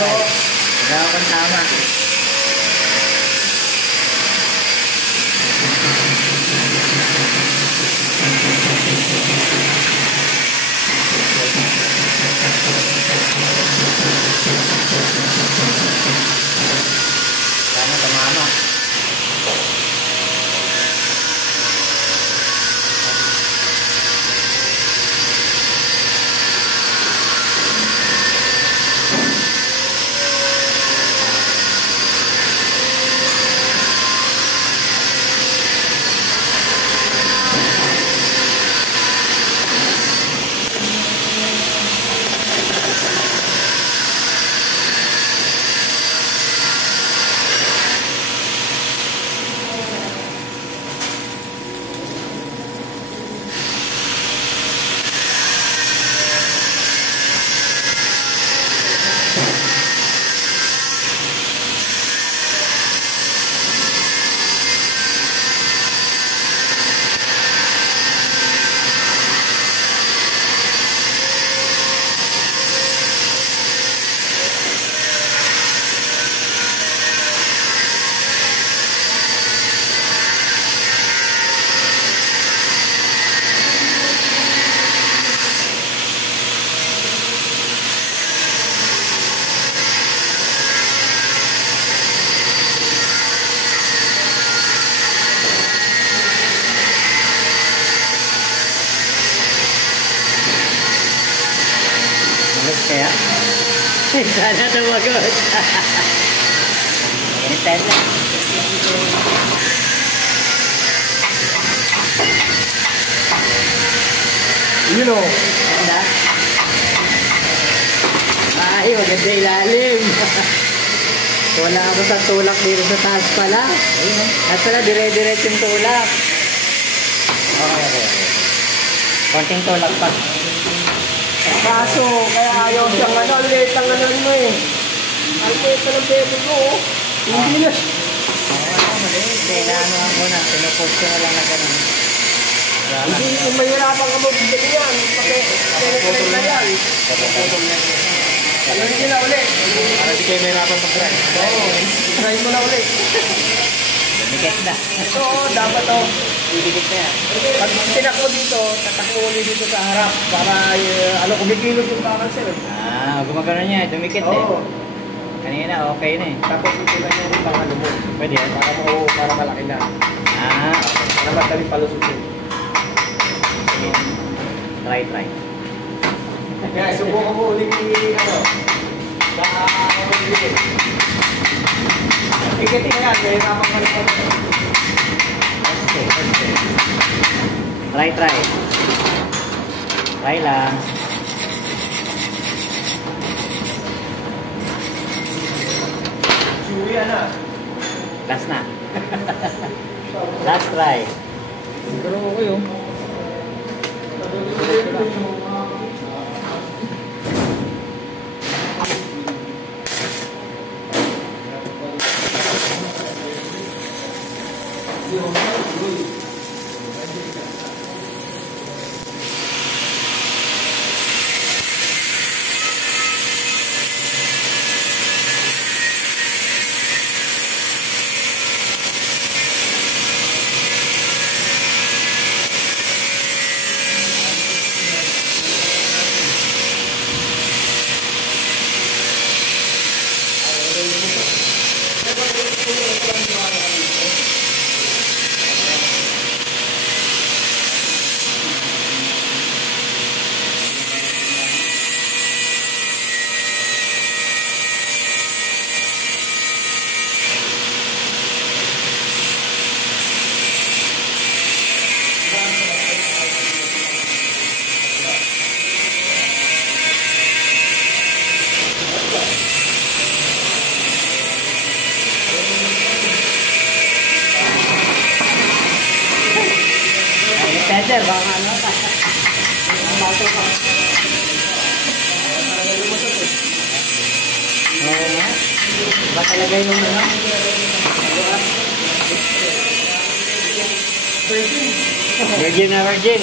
Wala akong tama. Sana tumama. Kaya? Sana tumagot. Ganyan lang. You know. Ganda? Ay, maganda ilalim. Wala ako sa tulak dito sa taas pala. At pala, dire-diretso yung tulak. Okay. Konting tulak pa. Kaso, kaya ayaw siyang liit ang mo eh. Ang liit ng bebe ko, hindi na. Hindi, naanohan ko na. Pinupost ko na lang na gano'n. Hindi, kung mahirapan ka magbigyan yan, pakiputol na yan. Pakiputol na yan. Ano yun na ulit? Para di kayo mahirapan mag-drive. Oo, drive mo na ulit. Dumikit na. Ito, dapat o. Didikit na yan. Pag tinakbo dito, tatakbo ulit dito sa harap para kumikilot yung bakal sir. Gumagano niya, dumikit eh. Kanina, okay na eh. Tapos ito na yung bakal mo. Pwede yan? Para malaki na. Okay. Para madali palusutin. Try. Kaya subukan mo ulit sa ulit. Ikitin na yan, mahirapan ka na. Okay. Try lang. Suya na. Last na. Last try. Pero okay oh. Pwede, baka ano ka. Mato ka. Oo nga. Iba talaga yung ano? Virgin na virgin.